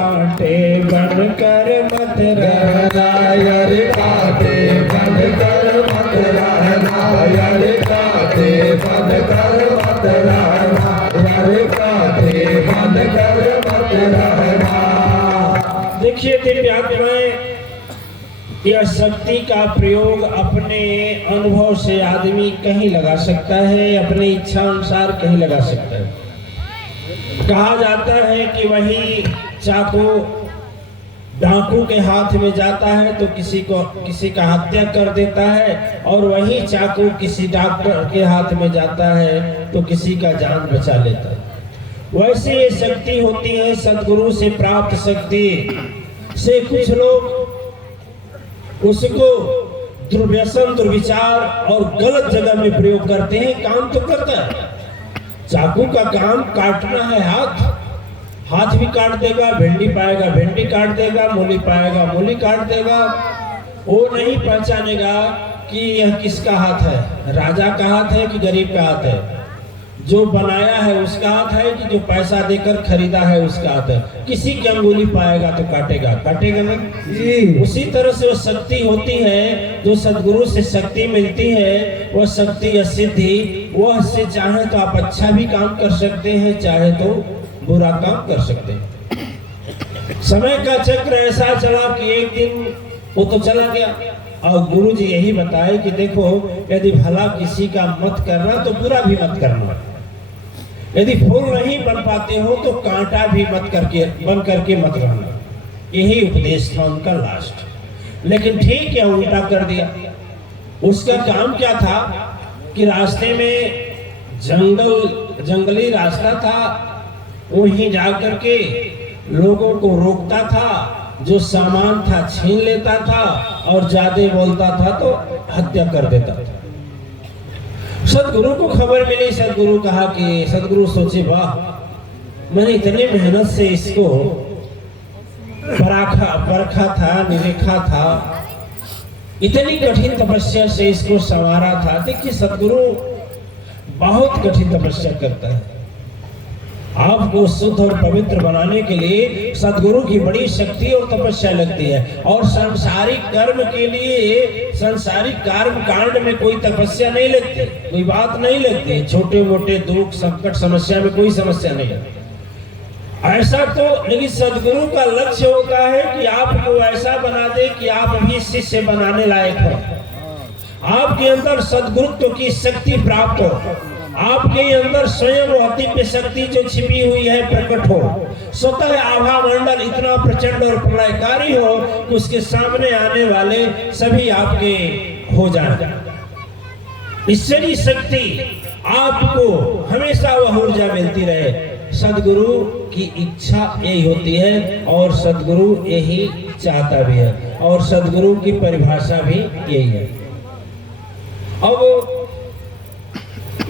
कांटे बनकर मत रहना, यार कांटे बनकर मत रहना, यार कांटे बनकर मत रहना, यार कांटे बनकर मत रहना। देखिए दिव्यात्माएं, यह शक्ति का प्रयोग अपने अनुभव से आदमी कहीं लगा सकता है, अपने इच्छा अनुसार कहीं लगा सकता है। कहा जाता है कि वही चाकू डाकू के हाथ में जाता है तो किसी का हत्या कर देता है, और वही चाकू किसी डॉक्टर के हाथ में जाता है तो किसी का जान बचा लेता है। वैसे ये शक्ति होती है सद्गुरु से प्राप्त शक्ति से कुछ लोग उसको दुर्व्यसन, दुर्विचार और गलत जगह में प्रयोग करते हैं। काम तो करता है, चाकू का काम काटना है, हाथ भी काट देगा, भिंडी पाएगा भिंडी काट देगा, मूली पाएगा मूली काट देगा। वो नहीं पहचानेगा कि यह किसका हाथ है, राजा का हाथ है कि गरीब का हाथ है, जो बनाया है उसका हाथ है कि जो पैसा देकर खरीदा है उसका हाथ है। किसी की अंगुली पाएगा तो काटेगा ना जी। उसी तरह से वो शक्ति होती है, जो सद्गुरु से शक्ति मिलती है, वह शक्ति या सिद्धि, वह से चाहे तो आप अच्छा भी काम कर सकते हैं, चाहे तो बुरा काम कर सकते हैं। समय का चक्र ऐसा चला कि एक दिन वो तो चला गया, और गुरु जी यही बताए कि देखो, यदि भला किसी का मत करना तो बुरा भी मत करना, यदि फूल नहीं बन पाते हो तो कांटा भी बन करके मत रहना। यही उपदेश था उनका लास्ट। लेकिन ठीक है, उल्टा कर दिया। उसका काम क्या था कि रास्ते में जंगली रास्ता था, वहीं जा करके लोगों को रोकता था, जो सामान था छीन लेता था, और ज्यादा बोलता था तो हत्या कर देता था। सदगुरु को खबर मिली, सदगुरु कहा कि सदगुरु सोचे, वाह, मैंने इतनी मेहनत से इसको परखा था, निरीखा था, इतनी कठिन तपस्या से इसको संवारा था। देखिए सदगुरु बहुत कठिन तपस्या करता है। आपको शुद्ध और पवित्र बनाने के लिए सद्गुरु की बड़ी शक्ति और तपस्या लगती है। और सांसारिक कर्म के लिए, सांसारिक कर्म कांड में कोई तपस्या नहीं लगती, कोई बात नहीं लगती। छोटे मोटे दुख संकट समस्या में कोई समस्या नहीं लगती ऐसा तो। लेकिन सद्गुरु का लक्ष्य होता है कि आपको ऐसा बना दे कि आप भी शिष्य बनाने लायक हो, आपके अंदर सद्गुरुत्व की शक्ति प्राप्त हो, आपके अंदर स्वयं अतिप्य शक्ति जो छिपी हुई है प्रकट हो, स्वतः आभा मंडल इतना प्रचंड और प्रलयकारी हो कि उसके सामने आने वाले सभी आपके हो जाए। ईश्वरीय शक्ति आपको हमेशा वह ऊर्जा मिलती रहे। सद्गुरु की इच्छा यही होती है, और सद्गुरु यही चाहता भी है, और सद्गुरु की परिभाषा भी यही है। अब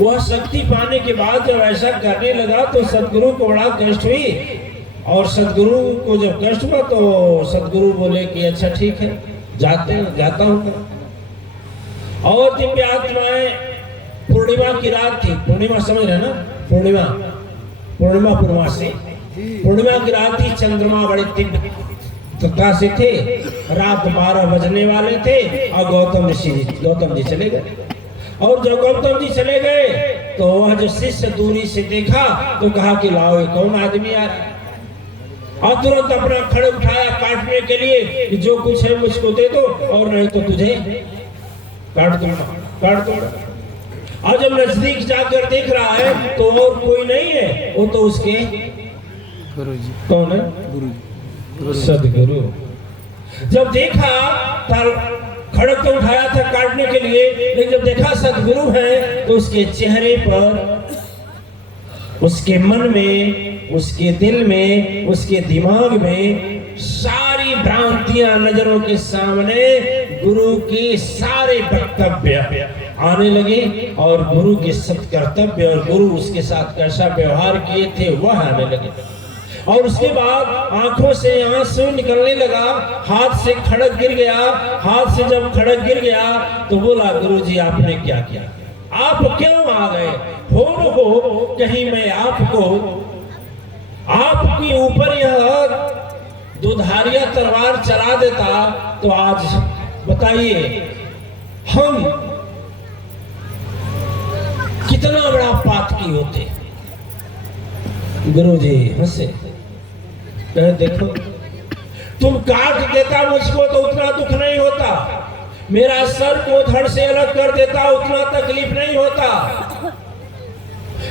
वह शक्ति पाने के बाद जब ऐसा करने लगा तो सद्गुरु को बड़ा कष्ट हुई, और सद्गुरु को जब कष्ट हुआ तो सद्गुरु बोले कि अच्छा ठीक है, जाता हूँ। और दिव्य आत्माएं, पूर्णिमा की रात थी, पूर्णिमा समझ रहे ना, पूर्णिमा पूर्णमासी, पूर्णिमा की रात थी, चंद्रमा बड़े तीव्रता से थे, रात 12 बजने वाले थे, और गौतम जी चले गए। और जब गौतम जी चले गए तो वह जो शिष्य दूरी से देखा तो कहा कि लाओ, ये कौन आदमी आ रहा है, और तुरंत अपना खड़ उठाया काटने के लिए कि जो कुछ है मुझको दे दो, और नहीं तो तुझे काट दूंगा। और जब नजदीक जाकर देख रहा है तो और कोई नहीं है, वो तो उसके गुरुजी। कौन है? गुरुजी, सद्गुरु। जब देखा तब खड़क तो उठाया था काटने के लिए, लेकिन जब देखा सद्गुरु है तो उसके चेहरे पर, उसके मन में, उसके दिल में, उसके दिमाग में सारी भ्रांतियां नजरों के सामने, गुरु के सारे वक्तव्य आने लगे, और गुरु के सत्कर्तव्य और गुरु उसके साथ कैसा व्यवहार किए थे वह आने लगे। और उसके बाद आंखों से आंसू निकलने लगा, हाथ से खड़क गिर गया। हाथ से जब खड़क गिर गया तो बोला, गुरुजी आपने क्या किया, आप क्यों आ गए? हो कहीं मैं आपको, आपके ऊपर यह दुधारिया तलवार चला देता तो आज बताइए हम कितना बड़ा पातकी होते। गुरुजी हंसे, कहे देखो तुम काट देता मुझको तो उतना दुख नहीं होता, मेरा सर को धड़ से अलग कर देता उतना तकलीफ नहीं होता,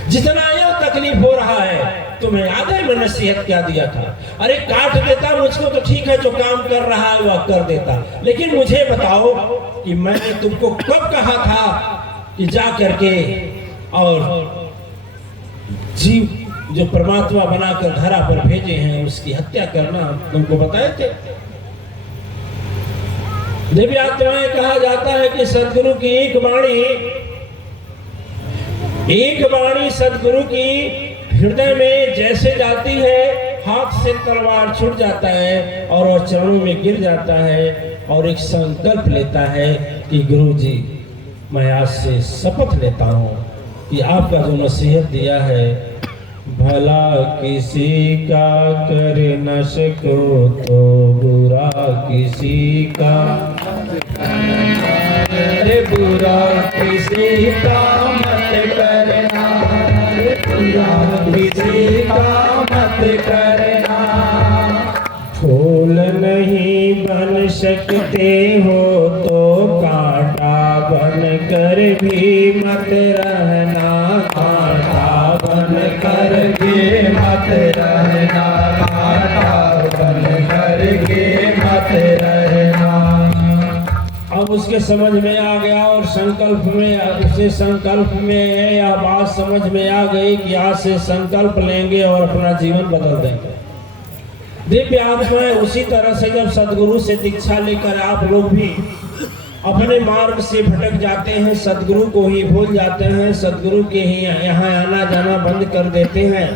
जितना यह तकलीफ हो रहा है। तुम्हें याद है मैं नसीहत क्या दिया था? अरे काट देता मुझको तो ठीक है, जो काम कर रहा है वह कर देता, लेकिन मुझे बताओ कि मैंने तुमको कब कहा था कि जा करके और जीव जो परमात्मा बनाकर धरा पर भेजे हैं उसकी हत्या करना तुमको बताए थे? देवी आत्माएं कहा जाता है कि सदगुरु की एक वाणी सदगुरु की हृदय में जैसे जाती है, हाथ से तलवार छूट जाता है और वह चरणों में गिर जाता है और एक संकल्प लेता है कि गुरुजी मैं आज से शपथ लेता हूँ कि आपका जो नसीहत दिया है भला किसी का कर न सको तो बुरा किसी का, अरे बुरा किसी का मत करना, बुरा किसी का मत करना। फूल नहीं बन सकते हो तो कांटा बन कर भी मत रहना, कांटा बन कर के मत रहना, कांटा बन कर के मत रहना। अब उसके समझ में आ गया और उसे संकल्प में यह बात समझ में आ गई कि आज से संकल्प लेंगे और अपना जीवन बदल देंगे। दिव्य आत्माएं उसी तरह से जब सदगुरु से दीक्षा लेकर आप लोग भी अपने मार्ग से भटक जाते हैं, सदगुरु को ही भूल जाते हैं, सदगुरु के ही यहाँ आना जाना बंद कर देते हैं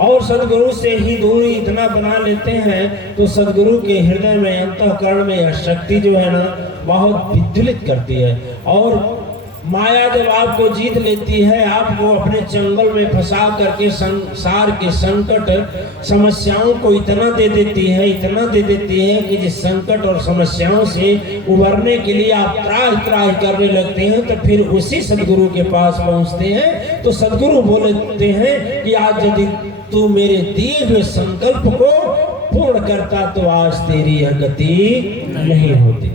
और सदगुरु से ही दूरी इतना बना लेते हैं, तो सदगुरु के हृदय में अंतःकरण में यह शक्ति जो है ना बहुत विद्युलित करती है और माया जब आपको जीत लेती है, आपको अपने चंगल में फंसा करके संसार के संकट समस्याओं को इतना दे देती है कि जिस संकट और समस्याओं से उबरने के लिए आप त्राहि करने लगते हैं, तो फिर उसी सदगुरु के पास पहुंचते हैं। तो सदगुरु बोलते हैं कि आज यदि तू मेरे दिए हुए संकल्प को पूर्ण करता तो आज तेरी यह गति नहीं होती।